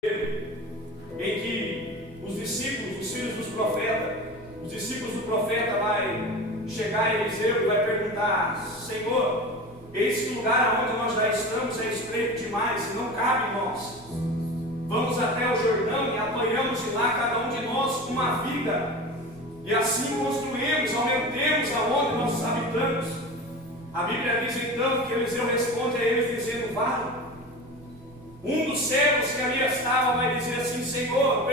em que os discípulos, os filhos dos profetas, os discípulos do profeta vai chegar a Eliseu e vai perguntar: Senhor, eis que o lugar onde nós já estamos é estreito demais e não cabe em nós. Vamos até o Jordão e apanhamos de lá cada um de nós uma vida, e assim construímos, aumentemos aonde nossos habitantes. A Bíblia diz então que Eliseu responde a eles dizendo: vá. Um dos servos que ali estava vai dizer assim: Senhor,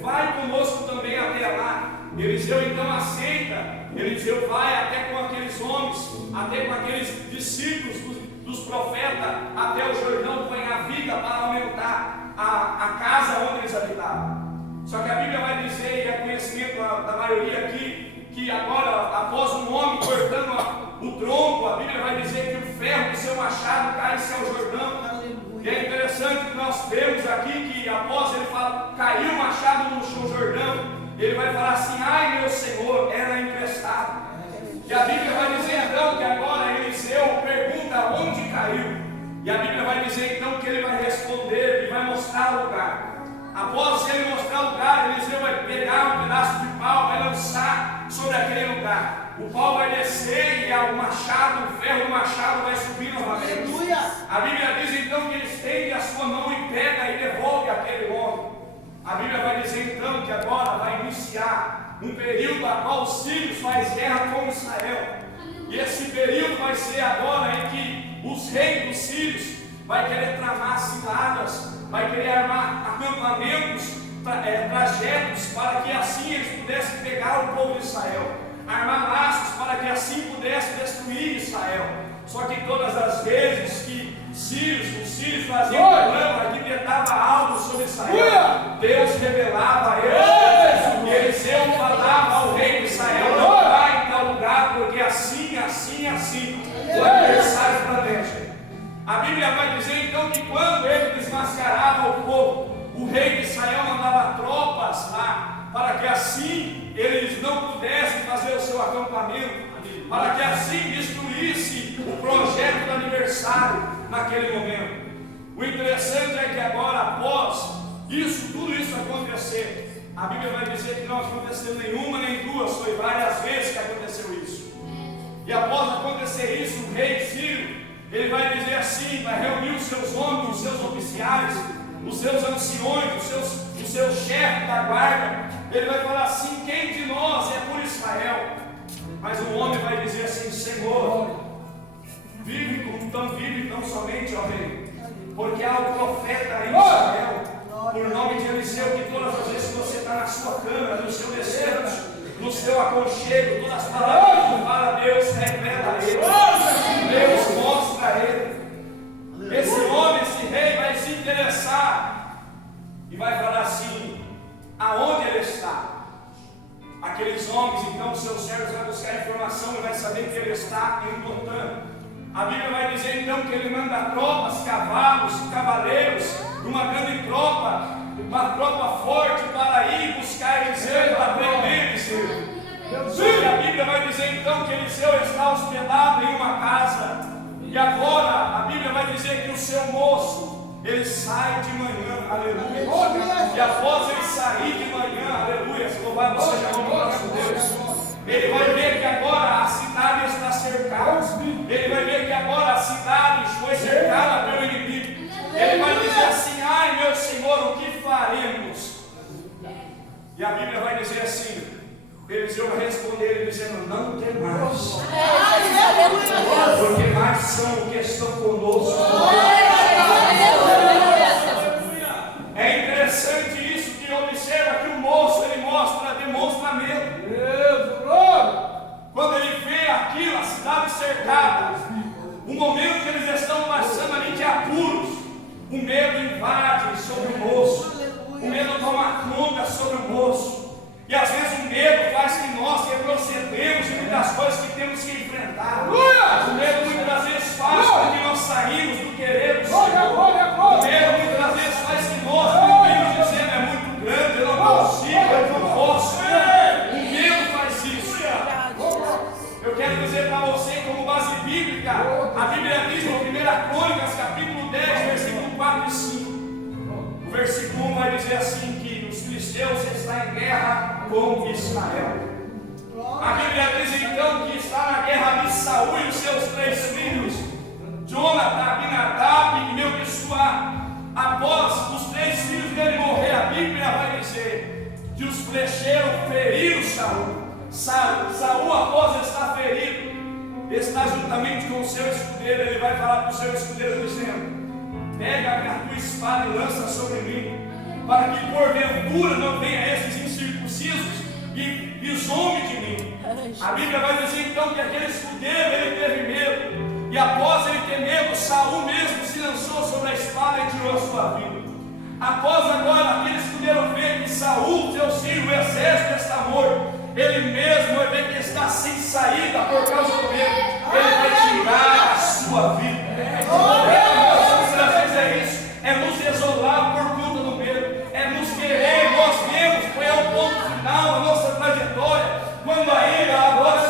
vai conosco também até lá. Eliseu então aceita. Eliseu vai até com aqueles homens, até com aqueles discípulos dos profetas, até o Jordão, põe a vida para aumentar a casa onde eles habitavam. Só que a Bíblia vai dizer, e é conhecimento da maioria aqui, que agora, após um homem cortando o tronco, a Bíblia vai dizer que o ferro do seu machado cai-se ao Jordão. E é interessante que nós vemos aqui que após ele fala, caiu o machado no Jordão, ele vai falar assim: ai meu Senhor, era emprestado. E a Bíblia vai dizer então que agora Eliseu pergunta onde caiu. E a Bíblia vai dizer então que ele vai responder e vai mostrar o lugar. Após ele mostrar o lugar, Eliseu vai pegar um pedaço de pau, vai lançar sobre aquele lugar. O pau vai descer e o machado, o ferro do machado vai subir novamente. Aleluia! A Bíblia diz então que ele estende a sua mão e pega e devolve aquele homem. A Bíblia vai dizer então que agora vai iniciar um período a qual os sírios fazem guerra com Israel. E esse período vai ser agora em que os reis dos sírios vai querer tramar ciladas, vai querer armar acampamentos, trajetos, para que assim eles pudessem pegar o povo de Israel, armar laços para que assim pudesse destruir Israel. Só que todas as vezes que os sírios faziam plano, arquitetava algo sobre Israel, Deus revelava a eles, e Eliseu falava ao rei de Israel: não vai em tal lugar, porque assim o adversário planeja. A Bíblia vai dizer então que quando ele desmascarava o povo, o rei de Israel mandava tropas lá, para que assim eles não pudessem fazer o seu acampamento, para que assim destruísse o projeto do aniversário naquele momento. O interessante é que agora, após isso, tudo isso acontecer, a Bíblia vai dizer que não aconteceu nenhuma nem duas, foi várias vezes que aconteceu isso. E após acontecer isso, o rei sírio, ele vai dizer assim, vai reunir os seus homens, os seus oficiais, os seus anciões, os seus chefes da guarda. Ele vai falar assim: quem de nós é por Israel? Mas o homem vai dizer assim: Senhor, vive tão somente, ó rei, porque há um profeta em Israel, por nome de Eliseu, que todas as vezes que você está na sua câmara, no seu descanso, no seu aconchego, todas as palavras que fala, Deus revela a ele, Deus mostra a ele. Esse homem, esse rei vai se interessar e vai falar assim: aonde ele está? Aqueles homens, então, seus servos, vão buscar informação e vai saber que ele está em Dotã. A Bíblia vai dizer então que ele manda tropas, cavalos, cavaleiros, uma grande tropa, uma tropa forte para ir buscar Eliseu, para prender Eliseu. E a Bíblia vai dizer então que Eliseu está hospedado em uma casa. E agora a Bíblia vai dizer que o seu moço, ele sai de manhã, aleluia. E após ele sair de manhã, aleluia, louvado seja o nome do nosso Deus, ele vai ver que agora a cidade está cercada. Ele vai ver que agora a cidade foi cercada pelo inimigo. Ele vai dizer assim: ai meu Senhor, o que faremos? E a Bíblia vai dizer assim: Eliseu vai responder ele dizendo: não tem mais, porque mais são que estão conosco. É interessante isso, que observa que o moço ele demonstra medo. Quando ele vê aquilo, a cidade cercada, o momento que eles estão passando ali de apuros, o medo invade sobre o moço, o medo toma conta sobre o moço. E às vezes o medo faz que nós retrocedemos de muitas coisas que temos que enfrentar. O medo muitas vezes faz com que nós saímos do querer 1 vai dizer assim, que os filisteus estão em guerra com Israel. A Bíblia diz então que está na guerra de Saul e os seus 3 filhos, Jonathan, Abinadab e Melquissuá. Após os 3 filhos dele morrer, a Bíblia vai dizer que os flecheiros feriram Saul. Saul, após estar ferido, está juntamente com o seu escudeiro. Ele vai falar para o seu escudeiro dizendo: pega a tua espada e lança sobre mim, para que porventura não venha esses incircuncisos e zombe de mim. A Bíblia vai dizer então que aquele escudeiro, ele teve medo, e após ele ter medo, Saul mesmo se lançou sobre a espada e tirou a sua vida. Após agora aquele escudeiro ver que Saul, seu filho, o exército está morto, ele mesmo vai ver que está sem saída por causa do medo, ele vai tirar a sua vida. Às vezes é isso, é nos isolar por conta do medo, é nos querer, nós mesmos, foi ao ponto final da nossa trajetória, quando ainda agora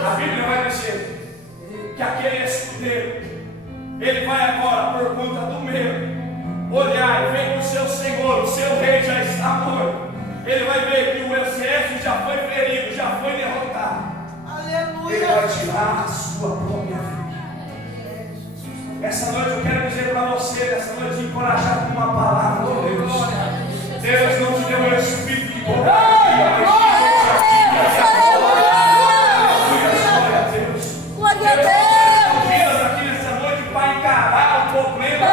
a Bíblia vai dizer que aquele escudeiro, ele vai agora, por conta do medo, olhar e ver que o seu Senhor, o seu rei já está morto. Ele vai ver que o exército já foi ferido, já foi derrotado. Aleluia. Ele vai tirar a sua própria vida. Essa noite eu quero dizer para você, essa noite encorajar com uma palavra de Deus. Deus não te deu o espírito de coragem, glória a Deus. Convida aqui nessa noite para encarar o problema.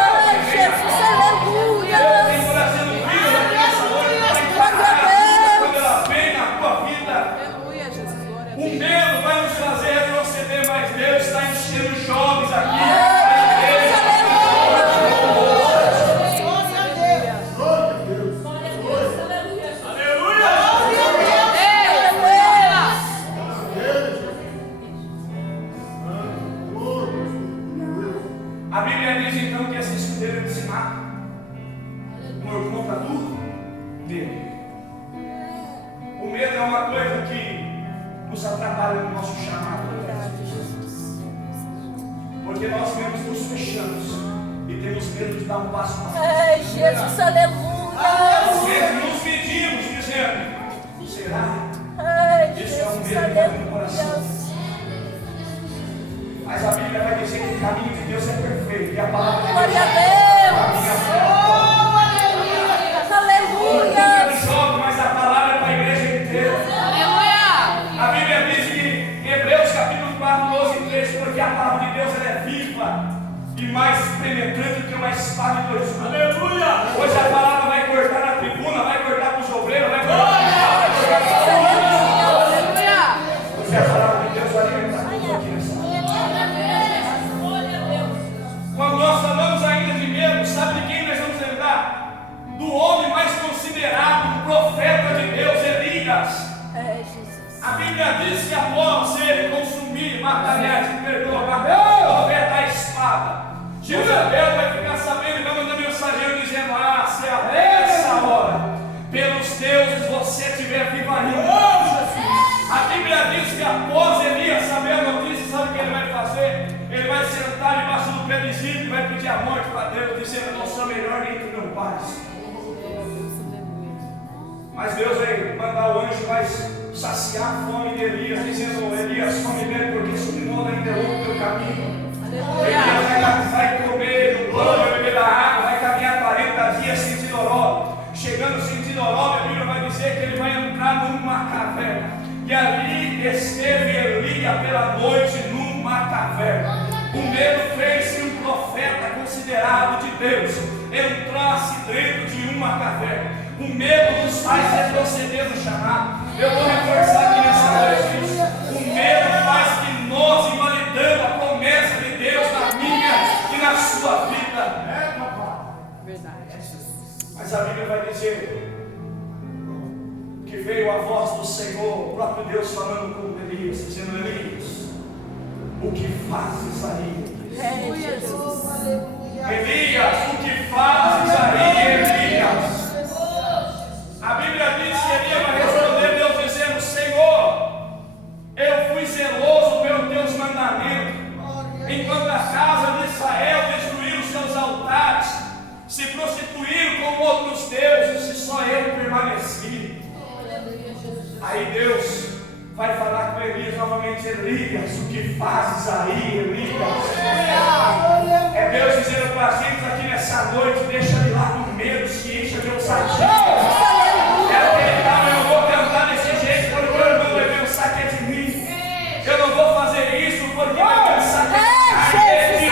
Jesus, aleluia. Deus tem trazendo vida aqui nessa noite para encarar quando ela vem na tua vida. Aleluia, Jesus, glória a Deus. O medo vai nos fazer retroceder, mas Deus está enchendo jovens aqui. A Bíblia diz então que esse escudeiro se mata por conta do medo. O medo é uma coisa que nos atrapalha no nosso chamado. Porque nós mesmos nos fechamos e temos medo de dar um passo para frente. Jesus, aleluia. Às vezes nos medimos dizendo: será? Isso é um medo no coração. Mas a Bíblia vai dizer que o caminho de Deus é perfeito. E a palavra de Deus glória a Deus. Aleluia. Não jogo, mas a palavra é para a igreja inteira. Aleluia. A Bíblia diz que em Hebreus capítulo 4, 12 e 13, porque a palavra de Deus ela é viva e mais penetrante do que uma espada de 2 gumes. Aleluia. Hoje a palavra vai cortar na tribuna, vai cortar para os obreiros, vai cortar para os aleluia. Porque a palavra de Deus vai alimentar tudo aqui nessa hora. Quando nós falamos ainda de medo, sabe de quem nós vamos lembrar? Do homem mais considerado, um profeta de Deus, Elias. A Bíblia diz que após ele consumir, matar o profeta a espada, Jezabel vai ficar sabendo e vai mandar mensageiro dizendo: se até essa hora, pelos deuses você estiver vivo ainda. A Bíblia diz que após Elias saber a notícia, sabe o que ele vai fazer? Ele vai sentar debaixo do pé de Zipo e vai pedir a morte para Deus, dizendo: eu não sou melhor entre meus pais. Mas Deus vai mandar o anjo, vai saciar a fome de Elias, dizendo: Elias, come bem, porque sobre nós ainda é outro teu caminho. Elias vai comer o pão, vai beber da água, vai caminhar 40 dias sentindo Oró. Chegando sentindo Oró, a Bíblia vai dizer que ele vai entrar numa caverna. E ali esteve Elias pela noite numa caverna. O medo fez que um profeta considerado de Deus entrasse dentro de uma caverna. O medo nos faz retroceder no chamado. Eu vou reforçar aqui nessa noite isso. O medo faz que nós invalidamos a promessa de Deus na minha e na sua vida. É, papai. Verdade. Mas a Bíblia vai dizer que veio a voz do Senhor, o próprio Deus falando com Elias, dizendo: Elias, o que fazes aí? Elias, o que fazes aí, Elias? A Bíblia diz que Elias vai responder Deus dizendo: Senhor, eu fui zeloso pelos teus mandamentos, enquanto a casa de Israel que fazes aí, Elias? É Deus dizendo para a gente aqui nessa noite: deixa de lado o medo, se encha de ousadia. Quero cantar, eu não vou cantar desse jeito porque o irmão vai pensar que é de mim. Eu não vou fazer isso porque vai pensar que é de mim.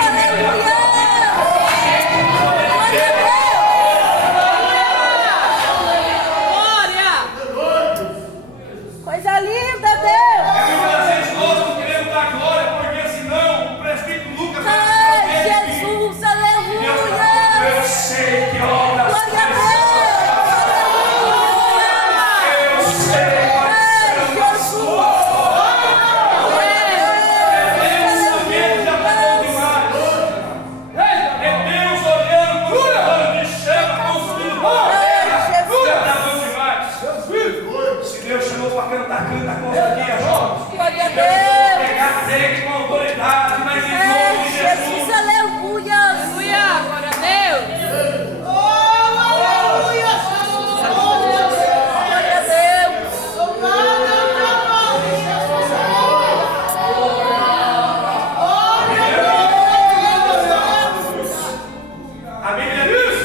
Coisa linda, Deus! Muitas vezes nós não queremos dar glória, porque senão o presbítero Lucas vai Ai, saber de mim. Jesus, aleluia! Eu sei que obras Glória a Deus! eu sei quais são as suas obras. Pensamento já está bom demais. É Deus olhando com os olhos de chama, consumindo já está bom demais. Se Deus chamou para cantar, canta com ousadia, jovens. Glória a Deus vai Deus! pegar frente com autoridade, mas em nome de Jesus, Jesus. aleluia! Aleluia! Glória a Deus! Glória a Deus! A Bíblia diz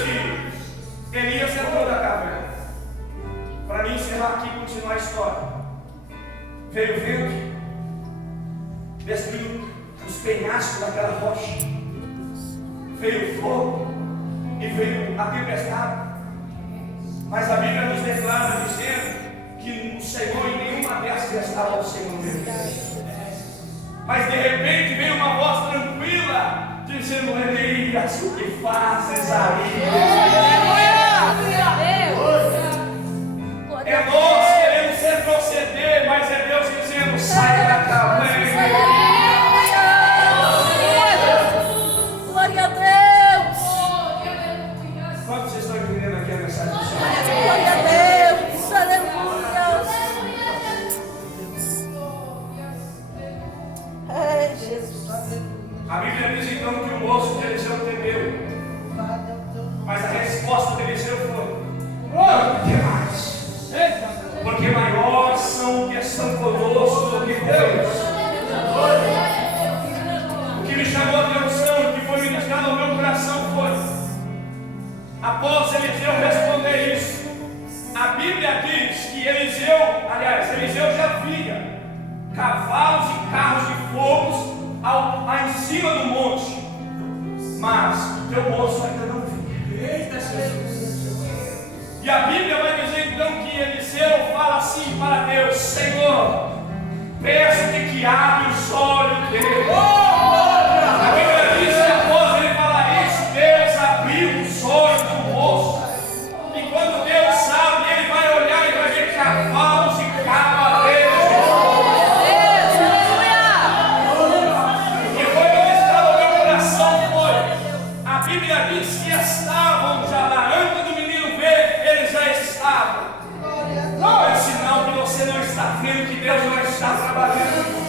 que Elias entrou da caverna. Para mim encerrar aqui e continuar a história. Veio o vento, destruiu os penhascos daquela rocha. Veio o fogo e veio a tempestade. Mas a Bíblia nos declara dizendo que o Senhor em nenhuma dessas estava o Senhor Deus. Mas de repente veio uma voz tranquila dizendo: Elias, o que fazes aí? Glória É a nós queremos retroceder, mas é Deus dizendo: sai da caverna. Glória a Deus! Quantos vocês estão entendendo aqui a mensagem do Senhor? Glória a Deus! Aleluia! Ai, Jesus! A Bíblia diz então que o moço de Eliseu temeu, mas a resposta de Eliseu foi: não temais, porque maiores são os que estão conosco do que Deus. O que me chamou a atenção e que foi ministrado ao meu coração foi: após Eliseu responder isso, a Bíblia diz que Eliseu já via cavalos e carros de fogo em cima do monte, mas o teu moço ainda não via. Eita Jesus! E a Bíblia vai dizer então que Eliseu fala assim para Deus: Senhor, peço-te que abra os olhos dele. A Bíblia diz que após ele falar isso, Deus abriu os olhos do moço. E quando Deus abre, ele vai olhar e vai ver cavalos e cavaleiros. E foi ministrado ao meu coração foi: a Bíblia diz que estavam já lá, antes do menino ver, eles já estavam. Não é sinal que você não está vendo, que Deus não está trabalhando.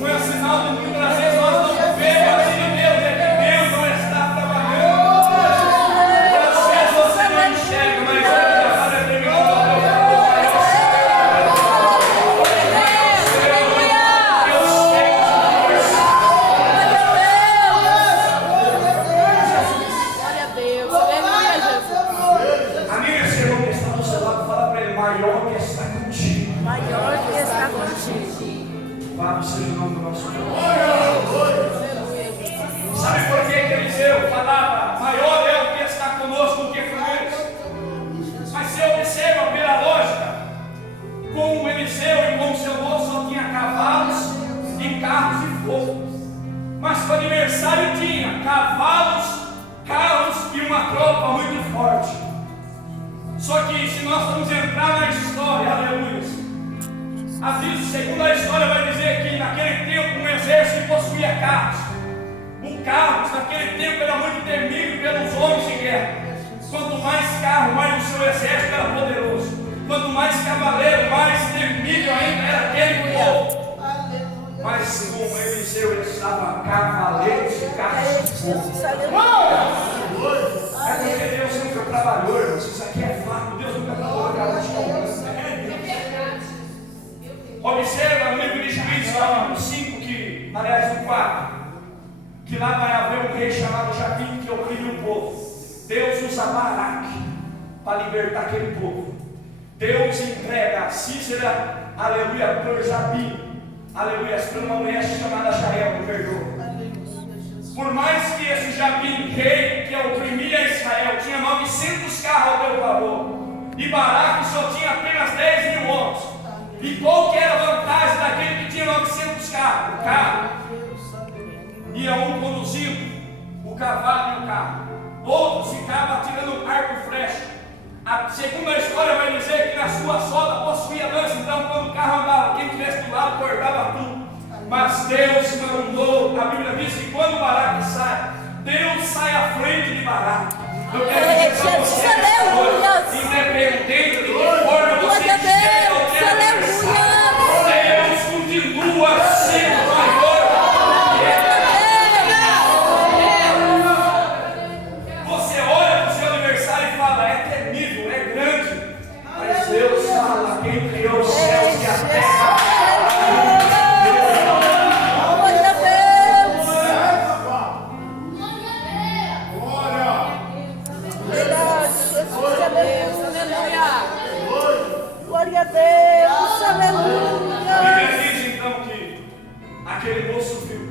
Não é sinal de muitas vezes nós não vemos assim de Deus, é que Deus não está trabalhando. Às vezes você não enxerga, mas Ele já está determinando o teu Glória a Deus! Aleluia, Jesus! amiga, esse irmão que está do seu lado, fala para ele: maior que está contigo. Maior que está contigo. Louvado seja o nome do nosso Deus. Sabe por que Eliseu falava: maior é o que está conosco do que com eles? Mas se observa pela lógica, com Eliseu e com seu moço só tinha cavalos e carros de fogo. Mas com o adversário tinha cavalos, carros e uma tropa muito forte. Só que se nós vamos entrar na história, aleluia, segundo a história vai dizer que naquele tempo um exército possuía carros. O carro naquele tempo era muito temido pelos homens de guerra. Quanto mais carro, mais o seu exército era poderoso. Quanto mais cavaleiro, mais temível ainda era aquele povo. Mas com Eliseu ele estava cavaleiros e carros de fogo. Jesus, aleluia! É porque Deus nunca trabalhou, irmãos. Isso aqui é fato. Deus nunca trabalhou carro de fogo. Observa no livro de Juízes, capítulo 5, que rei chamado Jabim que oprimiu o povo. Deus usa Baraque para libertar aquele povo. Deus entrega Sísera, aleluia, por Jabim, aleluia, para uma mulher chamada Jael, me perdoa. Por mais que esse Jabim, rei que oprimia Israel, tinha 900 carros ao meu favor, e Baraque só tinha apenas 10.000 homens. E qual que era a vantagem daquele que tinha 900 carros? O carro ia um conduzindo o cavalo e o carro, outros ficavam atirando arco e flecha. A segunda história vai dizer que na sua sola possuía lança, então quando o carro andava, quem estivesse do lado cortava tudo. Mas Deus mandou, a Bíblia diz que quando Baraque sai, Deus sai à frente de Baraque. Eu quero dizer para você, independente de que forma você esteja, Deus continua sendo maior. Você olha para o seu aniversário e fala, é terrível, é grande. Mas Deus fala, quem criou os céus e a terra. Glória a Deus, aleluia. A Bíblia diz então que aquele moço viu.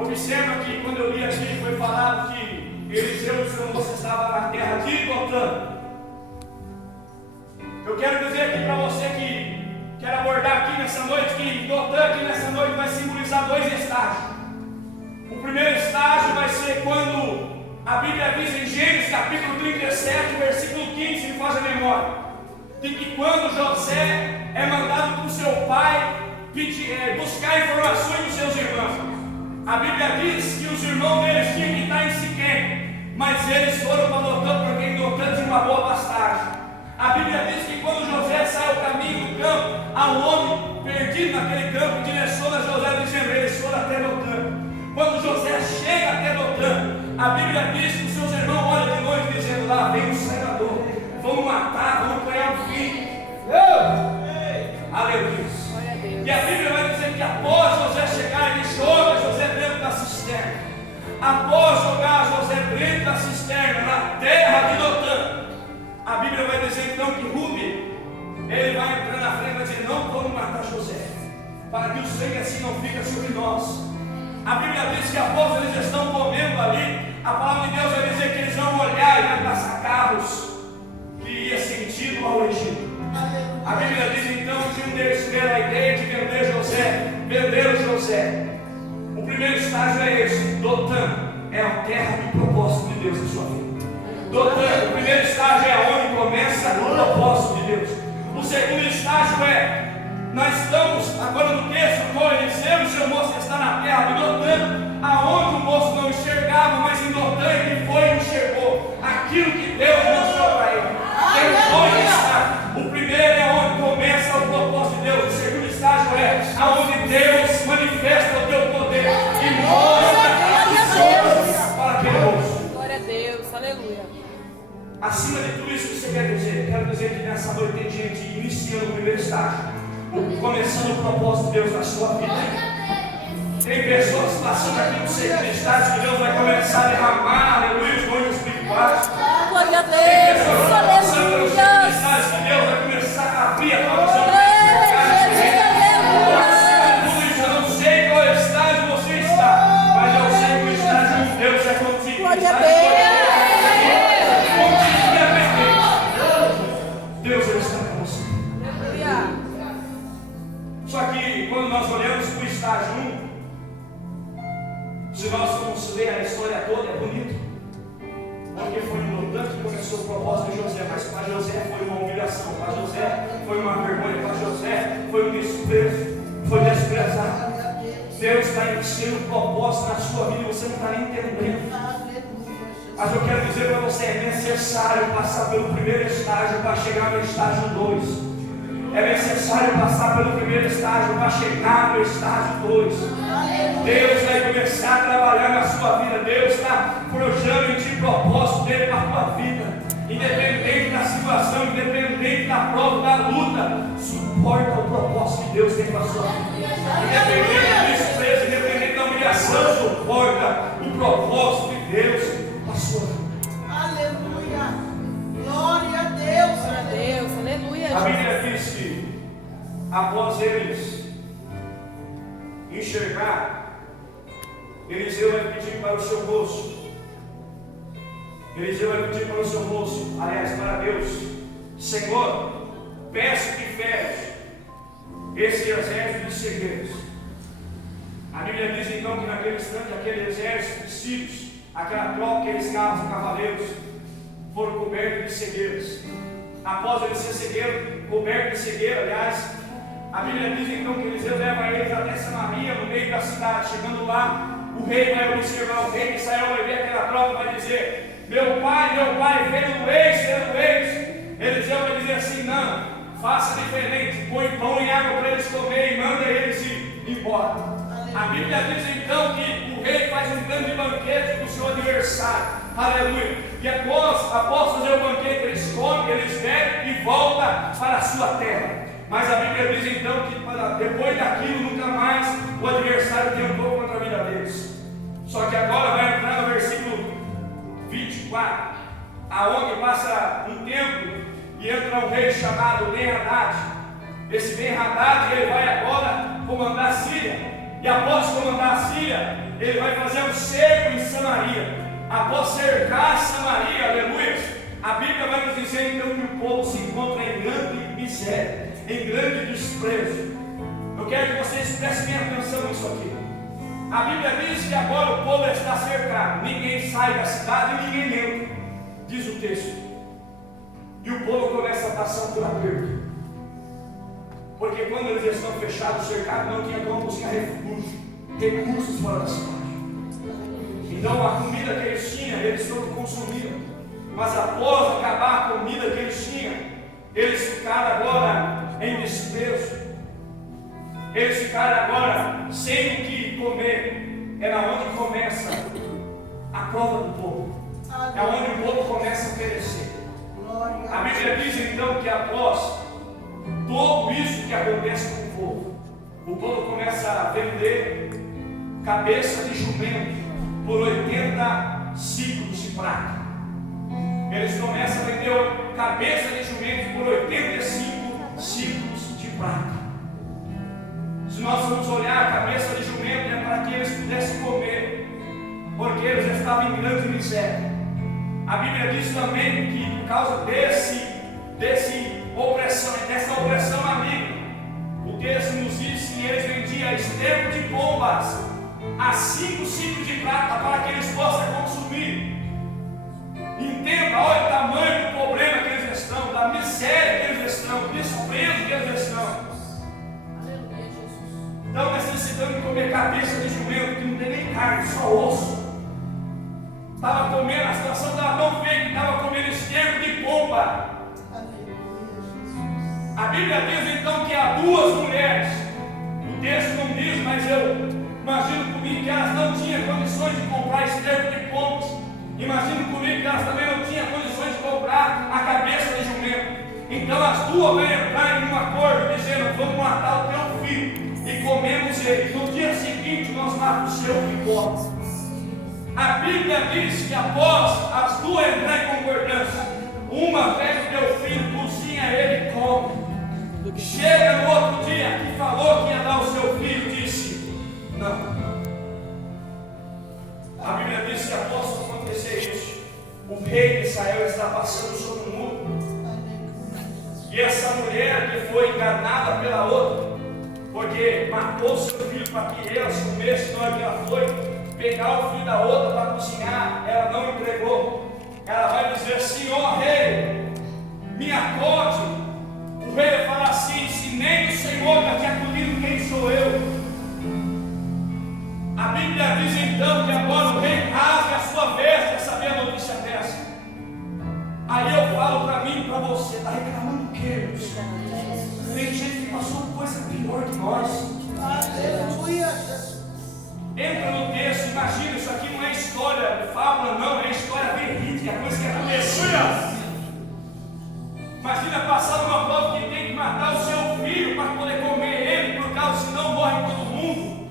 Observa que quando eu li aqui foi falado que Eliseu e seu moço estavam na terra de Dotã. Eu quero dizer aqui para você que quero abordar aqui nessa noite que Dotã aqui nessa noite vai simbolizar 2 estágios. O primeiro estágio vai ser quando a Bíblia diz em Gênesis capítulo 37, versículo 15, me faz a memória, de que quando José é mandado por seu pai buscar informações dos seus irmãos, a Bíblia diz que os irmãos deles tinham que estar em Siquém, mas eles foram para Dotã porque em Dotã tinha uma boa pastagem. A Bíblia diz que quando José sai ao caminho do campo, há um homem perdido naquele campo, direciona José dizendo, eles foram até Dotã. Quando José chega até Dotã, a Bíblia diz que os seus irmãos olham de longe dizendo, lá vem um senador, vamos matar, vamos ganhar um filho. Aleluia. E a Bíblia vai dizer que após José chegar, ele joga José dentro da cisterna. Após jogar José dentro da cisterna, na terra de Dotã, a Bíblia vai dizer então que Rúben, ele vai entrar na frente e vai dizer, não vamos matar José, para que o sangue assim não fique sobre nós. A Bíblia diz que após eles estão comendo ali, a palavra de Deus vai dizer que eles vão olhar e vai passar carros que ia sentido ao Egito. A Bíblia diz então que um deles teve a ideia de vender José, venderam José. O primeiro estágio é esse, Dotã é a terra do propósito de Deus na sua vida. Dotã, o primeiro estágio é onde começa o propósito de Deus. O segundo estágio é, nós estamos agora no texto com Eliseu e seu moço está na terra de Dotã, aonde o moço não enxergava, mas em Dotã ele foi e enxergou aquilo que Deus mostrou para ele. Ele foi e está. O primeiro é onde começa o propósito de Deus. O segundo estágio é aonde Deus manifesta o teu poder e mostra para aquele moço. Glória a Deus, aleluia. Acima de tudo isso que você quer dizer, quero dizer que nessa noite tem gente iniciando o primeiro estágio, começando o propósito de Deus na sua vida. Tem pessoas passando aqui no segundo estágio que Deus vai começar a derramar, aleluia, os dons espirituais. Glória a Tem Deus, pessoas passando pelo segundo aleluia. estágio que Deus vai começar a abrir a tua visão. Eu não sei qual estágio você está, mas eu sei que o estágio de Deus é contigo. Glória a Deus. Deus está com você. Aleluia. Só que quando nós olhamos para o estágio 1, se nós formos ler a história toda, é bonito. Porque foi no Dotã que começou o propósito de José, mas para José foi uma humilhação, para José foi uma vergonha, para José foi um desprezo, foi desprezado. Deus está enchendo o propósito na sua vida e você não está nem entendendo. Mas eu quero dizer para você, é necessário passar pelo primeiro estágio para chegar no estágio 2. É necessário passar pelo primeiro estágio para chegar no estágio 2. Deus vai começar a trabalhar na sua vida. Deus está forjando em ti propósito dele para a tua vida. Independente da situação, independente da prova, da luta, suporta o propósito que Deus tem para a sua vida. Independente do desprezo, independente da humilhação, Deus suporta o propósito de Deus na sua vida. Aleluia. Glória a Deus. Glória a Deus. Aleluia. A Bíblia diz que após eles enxergar, Eliseu vai pedir para o seu moço. Eliseu vai pedir para o seu moço, aliás, para Deus: Senhor, peço que feres esse exército de cegueiros. A Bíblia diz então que naquele instante, aquele exército de sírios, aquela tropa, aqueles carros e cavaleiros, foram cobertos de cegueiras. Após eles ser cobertos de cegueira, aliás, a Bíblia diz então que Eliseu leva eles até Samaria, no meio da cidade. Chegando lá, o rei vai observar, o rei de Israel vai ver aquela tropa e vai dizer: meu pai, vendo eis. Eliseu vai dizer assim: não, faça diferente, põe pão e água para eles comer e manda eles ir embora. A Bíblia diz então que o rei faz um grande banquete para o seu adversário. Aleluia. E após fazer o banquete, eles comem, eles bebem e voltam para a sua terra. Mas a Bíblia diz então que depois daquilo nunca mais o adversário tentou contra a vida deles. Só que agora vai entrar no versículo 24, aonde passa um tempo e entra um rei chamado Ben-Hadad. Esse Ben-Hadad, ele vai agora comandar a Síria. E após comandar a Síria, ele vai fazer um cerco em Samaria. Após cercar Samaria, aleluia, a Bíblia vai nos dizer então que o povo se encontra em grande miséria, em grande desprezo. Eu quero que vocês prestem atenção nisso aqui. A Bíblia diz que agora o povo está cercado, ninguém sai da cidade e ninguém entra, diz o texto. E o povo começa a passar por aperto, porque quando eles estão fechados, cercados, não tinha como buscar recursos fora da cidade. Então a comida que eles tinham, eles todos consumiram. Mas após acabar a comida que eles tinham, eles ficaram agora em desprezo. Eles ficaram agora sem o que comer. É onde começa a prova do povo. É onde o povo começa a perecer. A Bíblia diz então que após tudo isso que acontece com o povo começa a vender cabeça de jumento por 80 ciclos de prata. Eles começam a vender cabeça de jumento por 85 ciclos de prata. Se nós vamos olhar, a cabeça de jumento é para que eles pudessem comer, porque eles estavam em grande miséria. A Bíblia diz também que por causa dessa opressão maligna, o texto nos diz que eles vendiam esterco de pombas a 5 ciclos de prata para que eles possam consumir. Entenda, olha o tamanho do problema que eles estão, da miséria que eles estão, do desprezo que eles estão. Estão necessitando de comer cabeça de jumento, que não tem nem carne, só osso. Estava comendo, a situação estava tão feia que estava comendo esterco de pomba. A Bíblia diz então que há 2 mulheres. O texto não diz, mas eu imagino comigo que elas não tinham condições de comprar esterco de pombas. Imagino comigo que elas também não tinham condições de comprar a cabeça de jumento. Então as duas vão entrar em um acordo dizendo: vamos matar o teu filho e comemos ele. No dia seguinte nós matamos o seu picó. A Bíblia diz que após as duas entrarem em concordância, uma pega o teu filho, cozinha ele e come. Chega no outro dia que falou que ia dar o seu filho, disse: não. A Bíblia diz que após acontecer isso, o rei de Israel está passando sobre o mundo. E essa mulher que foi enganada pela outra, porque matou seu filho para que elas comessem, na hora que ela foi pegar o filho da outra para cozinhar, ela não entregou. Ela vai dizer assim: ó rei, me acode. O rei vai falar assim: se nem o Senhor está te acudindo, quem sou eu? A Bíblia diz então que agora o rei rasga a sua veste a saber a notícia dessa. Aí eu falo para mim e para você: está reclamando o quê, meu Senhor? Tem gente que passou coisa pior que nós. Aleluia. Entra no texto, imagina, isso aqui não é história, fábula não, é história verídica, coisa que aconteceu. Imagina passar uma prova que tem que matar o seu filho para poder comer ele, por causa senão morre todo mundo.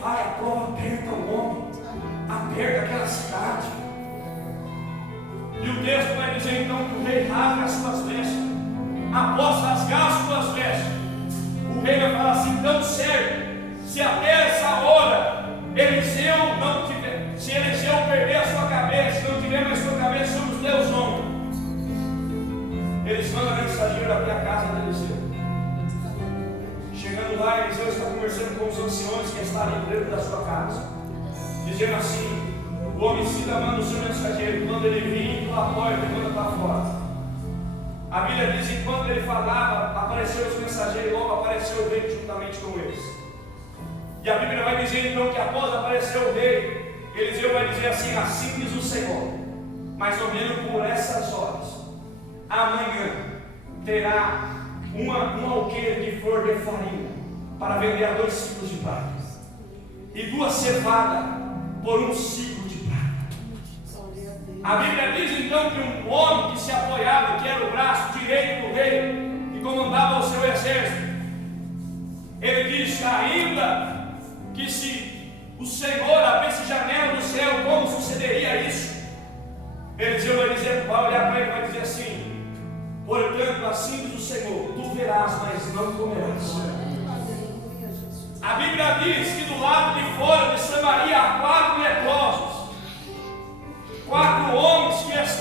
vai, a prova aperta o homem, aperta aquela cidade. E o texto vai dizer então que o rei rasga as suas vestes. Após rasgar as suas vestes, o rei vai falar assim: então serve, se até essa hora Eliseu não tiver, se Eliseu perder a sua cabeça, se não tiver mais sua cabeça sobre os teus ombros, eles mandam o mensageiro até a casa de Eliseu. Chegando lá, Eliseu está conversando com os anciões que estão ali dentro da sua casa, dizendo assim: o homicida manda o seu mensageiro, quando ele vir pela porta, ele manda para fora. A Bíblia diz que enquanto ele falava, apareceram os mensageiros, logo apareceu o rei juntamente com eles. E a Bíblia vai dizer então que após aparecer o rei, Eliseu vai dizer assim: assim diz o Senhor, mais ou menos por essas horas, amanhã terá um alqueire de flor de farinha para vender a 2 ciclos de prata, e 2 cevadas por 1 ciclo de prata. A Bíblia diz então que um homem que se apoiava, que era o braço direito do rei, que comandava o seu exército, ele diz ainda que se o Senhor abrisse janela do céu, como sucederia isso? Eliseu vai dizer, vai olhar para ele e vai dizer assim: portanto, assim diz o Senhor, tu verás, mas não comerás. A Bíblia diz que do lado de fora de Samaria há 4 leprosos, 4 homens que